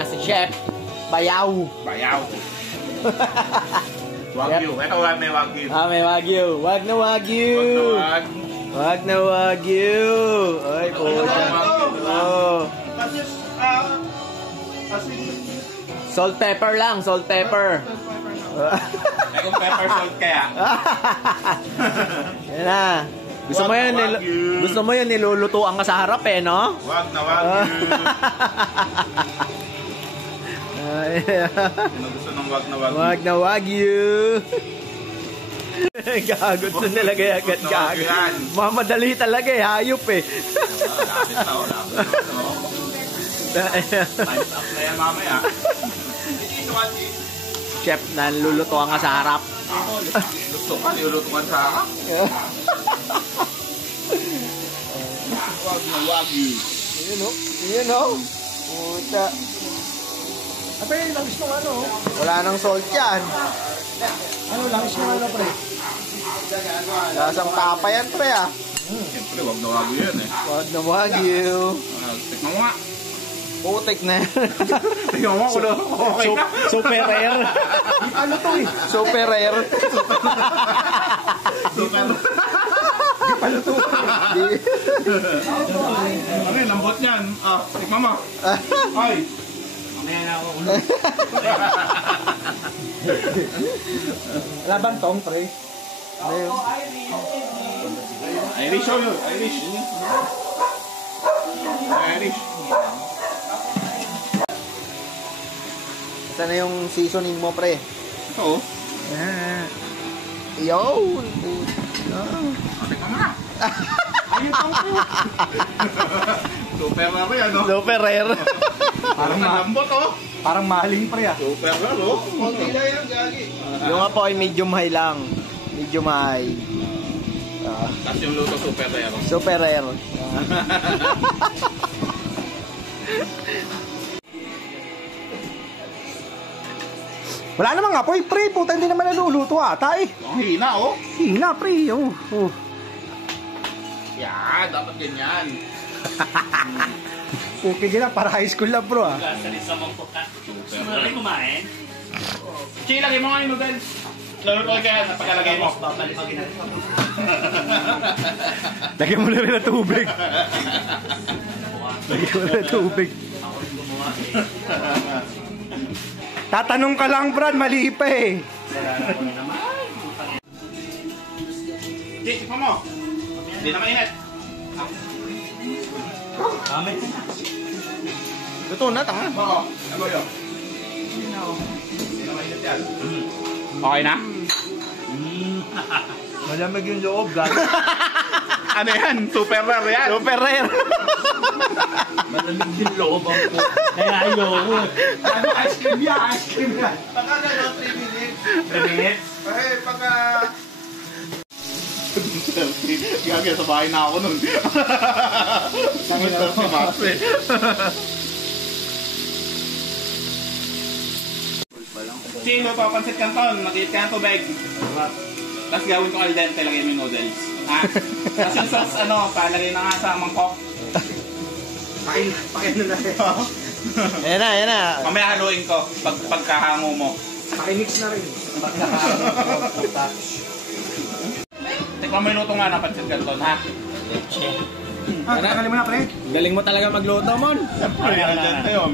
na si Chef Bayaw. Bayaw. Wagyu. Ito may wagyu. May wagyu. Wag na wagyu. Wag na wagyu. Ay, puta. Oh. Salt pepper lang, salt pepper. May kung pepper salt kaya. Yan na. Gusto mo yun nilulutuan ka sa harap no? Wag na wagyu. Gusto ng wag na wagyu. Wag na wagyu. Gagot na talaga agad gagot. Mamadali talaga hayop Lapit na Time's up na yan mamaya. Chef, nalulutuan ka sa harap. Gusto ka nilulutuan sa harap? Wag na wagyu. Yun puta. Apa yung langis ng ano? Wala nang salt yan. Ano langis ng ano, pre? Lasang tapa yan, pre Siyempre, wag na wagyu yan Wag na wagyu. Tignan mo nga. Putik na yan. Tignan mo nga. Okay na. Super rare. Ano to Super rare. Ano to? Ano yun, lambot niyan. Tignan mo. Ay. Mamaya na ako. Laban tong, pre. Irish yun. Irish. Saan na yung seasoning mo, pre? Oo. Yo! Tignan mo nga. Ayun tong po. Super rare yan, no? Super rare. Parang lambot, Parang maling, pre, Super rare, Konti lang yan, gagi. Yung nga po ay medium high lang. Medium high. Tapos yung luto super rare. Super rare. Wala namang apoy, pre. Puta, hindi naman naluluto ata Ang hina, Hina, pre. Yan, dapat ganyan. Okay gina, para high school lang, bro, Sa mangkota. Gusto mo rin kumain? Sige, lagay mo nga yung noodles. Lalo ko kaya napagkalagay mo. Papalipagin na rin. Lagyan mo na rin ng tubig. Lagyan mo na ng tubig. Ako rin gumawa Tatanong ka lang, Brad. Mali pa Wala ko na naman. Sige, tikman mo. Hindi na mainit. Kamit na. Luto na, tanga. Oo, ano yun? Hindi na mainit yan. Okay na? Malamig yung loob, gagi. Ano yan? Super rare yan. Super rare. Malamig din loob ang po. Kaya ayoko. Ano, ice cream yan, Pagka gano'n, 3 minutes. 3 minutes? Eh, pagka... Gagaya sa bahay na ako nun. Sumunod si Max Sino papansit kanton? Mag-eat ka ng tubig. Tapos gawin ko al dente, lagay mo yung noodles. Tapos yung sauce, palagay na nga sa mangkok. Pakin na lang. Yan na. Mamaya haluin ko pagkahango mo. Pakimix na rin. Tikman mo yung luto nga ng pansit kanton, ha? Tagalin mo na, pre. Galing mo talaga magluto, Mon. Siyempre, al dente yun.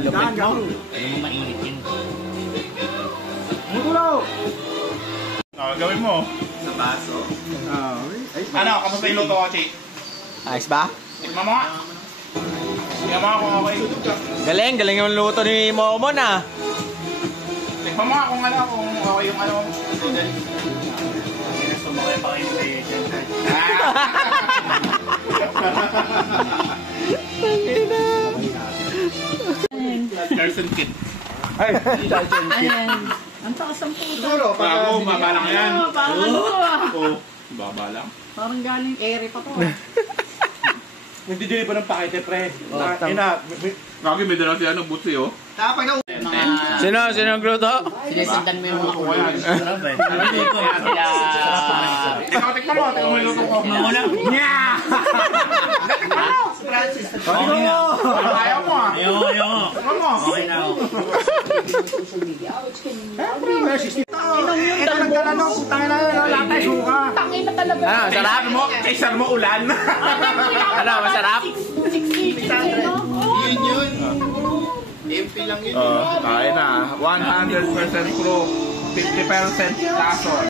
Lupit mo. Ano mo mainit yun? Mutulo! Gawin mo. Sa baso. Kamusta yung luto ko, Chi? Ayos ba? Tikman mo nga. Tikman mo nga kung okay. Galing yung luto ni Momon, Tikman mo nga kung okay yung noodles. Sumakay pa kayo sa Carson Kit. Ay, Ayan. Ang taas ang puta. siguro, Bago, baba lang yan. Parang ano Oo, baba lang. Parang galing ere pa to. nagdidili pa ng pakete, pre. Lagi may dala siya ng butsi, Tapag na Sino nagluto? Sinasundan mo yung mga Ako yan. Sarap eh. Ikaw, tikman mo yung luto ko. Mauna. Ayaw mo ah. Ayoko. Okay na ako. Ito nagtalanong, putang ina yun, wala tayo suka. Tangin na talaga. Ano, masarap? Kaysar mo ulan. Ano, masarap? 680 no? Yun. MP lang yun. Kaya na. 100% proof. 50% laso.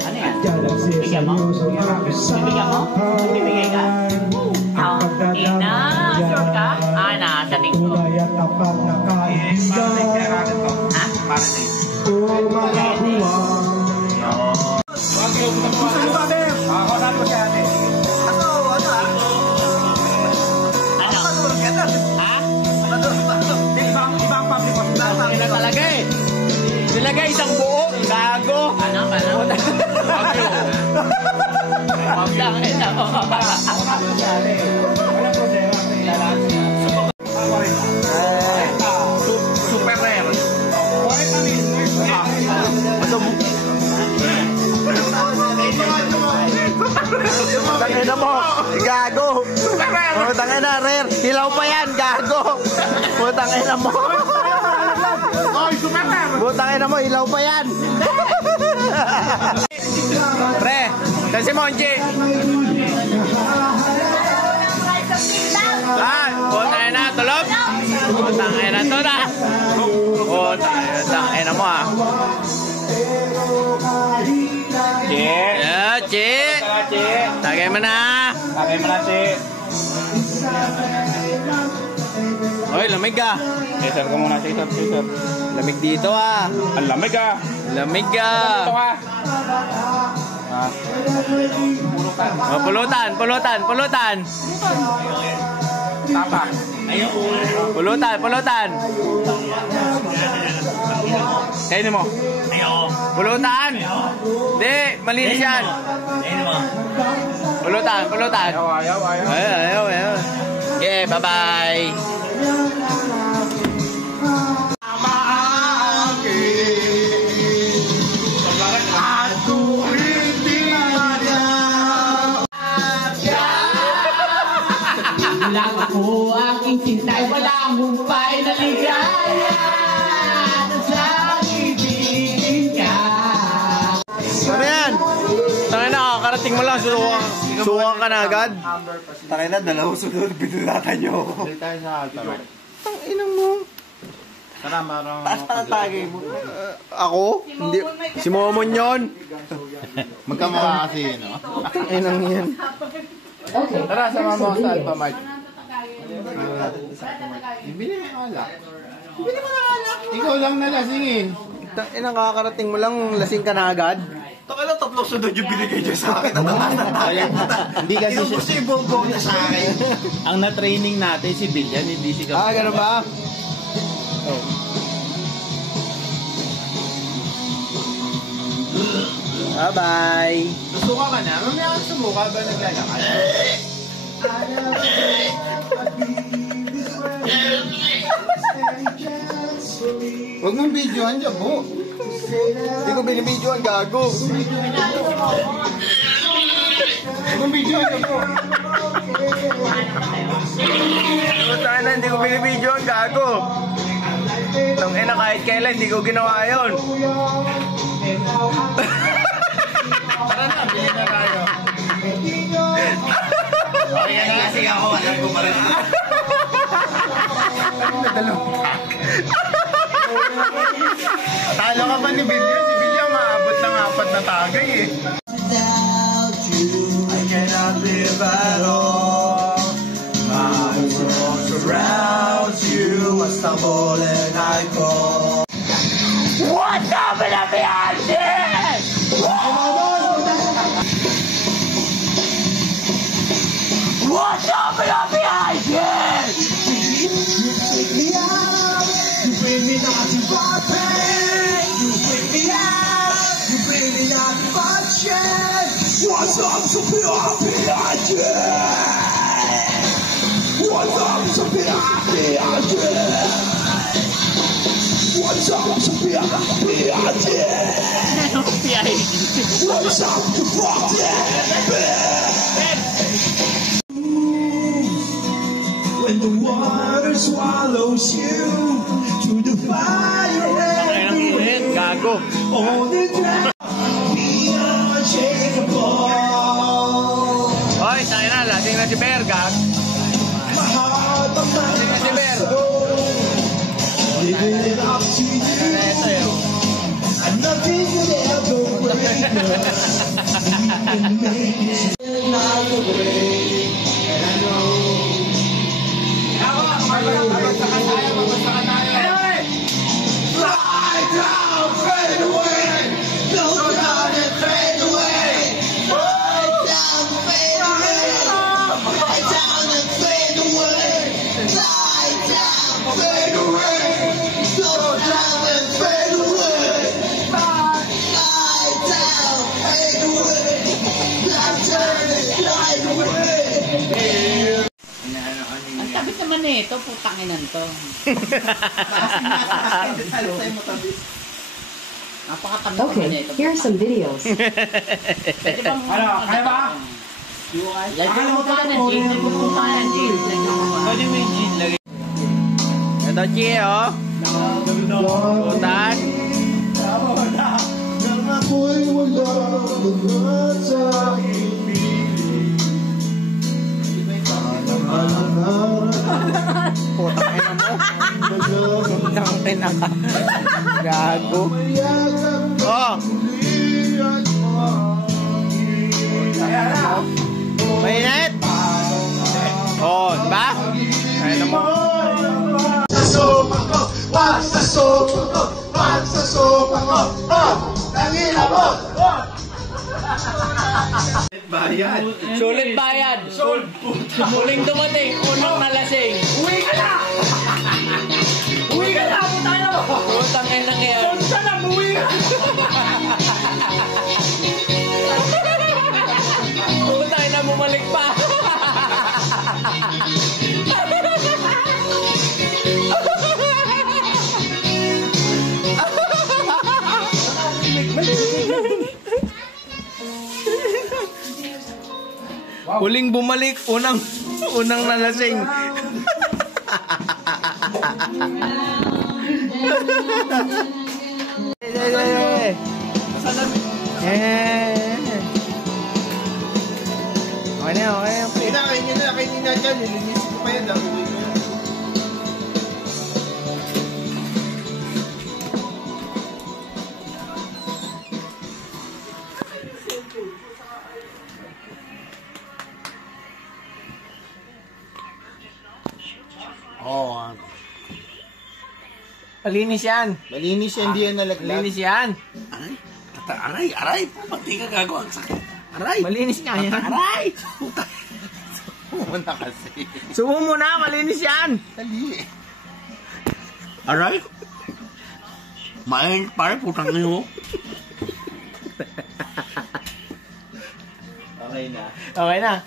Ano yan? Bigyan mo? Bibigyan mo? Bibigay ka? Ina, sure ka? Na, sa tingko. Ha? Ako na po siya ate. Ano? Ha? Ibang public hospital. Ano na talaga eh. Nilagay isang buo, gago. Ano? Tangin na mo. Walang problema. Super rare. Tangina mo, gago. Tangina, rare. Hilaw pa yan, gago. Tangina mo. Oy, super rare. Tangina mo, hilaw pa yan. Pre, saan si Monji? Tangina, tulog. Tangina to na. Tangina mo ah. Che. Tagay mo na. Oy, lamig ah. Kaysar ka muna, Kaysar. Lamig dito ah. Ang lamig ah. Lamig Ito ah. ka. Pulutan. Tapak. Pulutan. Kainin mo. Ayoko. Pulutan. Di, malinis yan. Ayun mo. Pulutan. Ayaw. Ayaw. Okay, bye-bye. Lang ako aking sintay, walang humpay na ligaya. Sa ibigin ka. Ano yan? Tangina, kakarating mo lang. Suka ka na agad. Tangina, dalawang sunod, binulatan niyo ako. Tangina mo. Taas pa ng tagay mo. Ako? Hindi. Si Momon yun. Magkamukha kasi yun, no? Tanginang yan. Tara, sama mo sa Alphamart. Bili mo yung alak. Ikaw lang nalasingin. Tanginang, kakarating mo lang. Lasing ka na agad. Tangina, tatlong sunod yung binigay niya sa akin. Hindi kasi Yung gusto yung buong niya sa akin. ang na-training natin si Billian, hindi si Ganun ba? Bye-bye. Susuka ka na? Mamaya ka sumuka ba naglalakad? Huwag mong videohan dyan po. Hindi ko binibidyoan, gago. Huwag mong videohan dyan po. Tangina, hindi ko binibidyoan, gago. Tangina, kahit kailan, hindi ko ginawa yun. Tara na, bilhin na tayo. Kaya nga kasi ako, alam ko pa rin. Talo ka ba ni Billian? Si Billian maabot ng 4 na tagay eh. I cannot live at all. My world surrounds you. I stumble and I fall. What's up in the behind? What's up in the behind? You take me out. You bring me not to my pain. You bring me out. You bring me not to my chest. What's up to be behind you? What's up to be behind you? What's up to be behind you? What's up to fuck yeah? when the water swallows you to the fire and the wind. Gago. On the ground, be unshakable. Hoy, tayo na. Lasing na si Bear, gag. My heart, my mind, my soul. Giving it up to you. And nothing could ever break us. We can make it not the way. And I know. Fly down, fade away. Float down and fade away. Fly down, fade away. Fly down and fade away. Fly down, fade away. Float down and fade away. Fly down, fade away. Fly down and fade away. Ang tabit naman eh, ito, putang inan to. Napakatabi naman Okay, ito. here are some videos. Pwede bang Kaya ba? Lagyan mo pa ng jeans. Lagyan mo pa ng jeans. Pwede mo yung gin lagi. Ito, Chie, oh. Putan. Nang ako'y wala naman sa aking piling. Putang ina mo. Putang ina ka. Gago. Oh. Mainit? Oh, diba? Ayun mo. Sa sopa ko, wag sa sopa ko, wag sa sopa ko, oh! Tangina mo! Bayad. Sulit bayad. Huling dumating, unang nalasing. Uwi ka na! Uwi ka na! Putang ina mo! Putang ina ngayon. Saan ka na? Uwi ka! Putang ina, bumalik pa. Huling bumalik, unang nalasing. Okay na, okay na. Kain niyo na dyan. Nilinis ko pa yan. Dami ko yan. Oh. Malinis yan. Malinis yan, hindi yan nalaglag. Malinis yan. Aray. Pati ka gago. Ang sakit. Aray. Malinis nga yan. Aray. Muna kasi. Sumo mo na, malinis yan. Dali. Aray. Main pare putang niyo. Okay na.